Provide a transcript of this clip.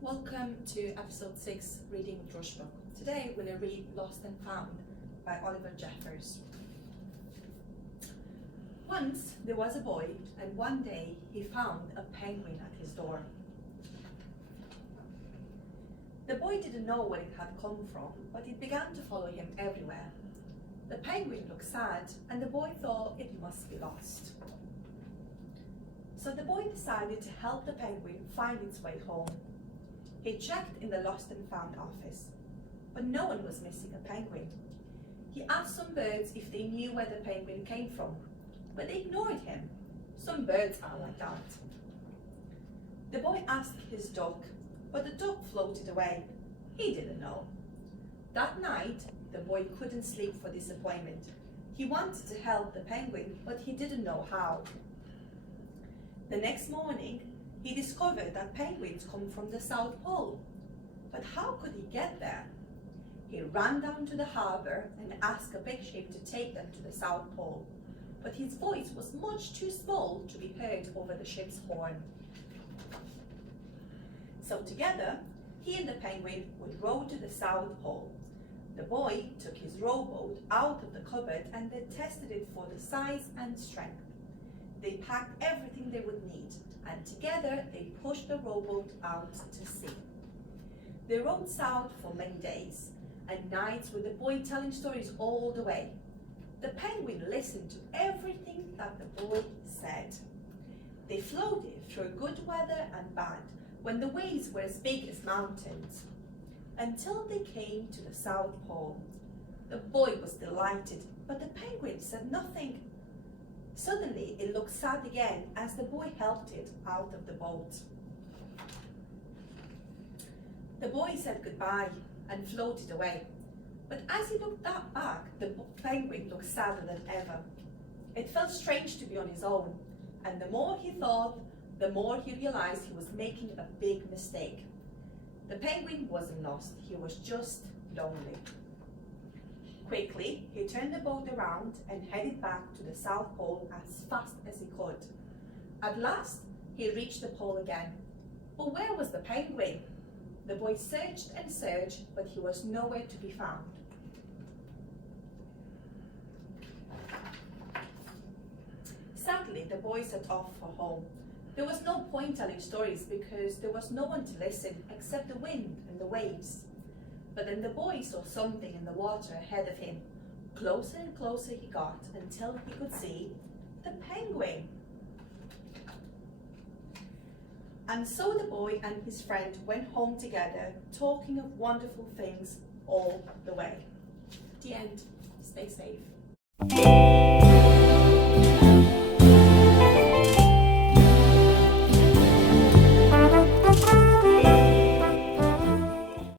Welcome to episode 6, Reading with Rushbrook. Today we're going to read Lost and Found by Oliver Jeffers. Once there was a boy, and one day he found a penguin at his door. The boy didn't know where it had come from, but it began to follow him everywhere. The penguin looked sad, and the boy thought it must be lost. So the boy decided to help the penguin find its way home. He checked in the Lost and Found office, but no one was missing a penguin. He asked some birds if they knew where the penguin came from, but they ignored him. Some birds are like that. The boy asked his duck, but the duck floated away. He didn't know. That night, the boy couldn't sleep for disappointment. He wanted to help the penguin, but he didn't know how. The next morning, he discovered that penguins come from the South Pole. But how could he get there? He ran down to the harbour and asked a big ship to take them to the South Pole. But his voice was much too small to be heard over the ship's horn. So together, he and the penguin would row to the South Pole. The boy took his rowboat out of the cupboard and they tested it for the size and strength. They packed everything they would need, and together they pushed the rowboat out to sea. They rowed south for many days and nights with the boy telling stories all the way. The penguin listened to everything that the boy said. They floated through good weather and bad, when the waves were as big as mountains, until they came to the South Pole. The boy was delighted, but the penguin said nothing. Suddenly, it looked sad again as the boy helped it out of the boat. The boy said goodbye and floated away, but as he looked back, the penguin looked sadder than ever. It felt strange to be on his own, and the more he thought, the more he realized he was making a big mistake. The penguin wasn't lost, he was just lonely. Quickly, he turned the boat around and headed back to the South Pole as fast as he could. At last, he reached the pole again. But where was the penguin? The boy searched and searched, but he was nowhere to be found. Sadly, the boy set off for home. There was no point telling stories because there was no one to listen except the wind and the waves. But then the boy saw something in the water ahead of him. Closer and closer he got until he could see the penguin. And so the boy and his friend went home together, talking of wonderful things all the way. The end. Stay safe.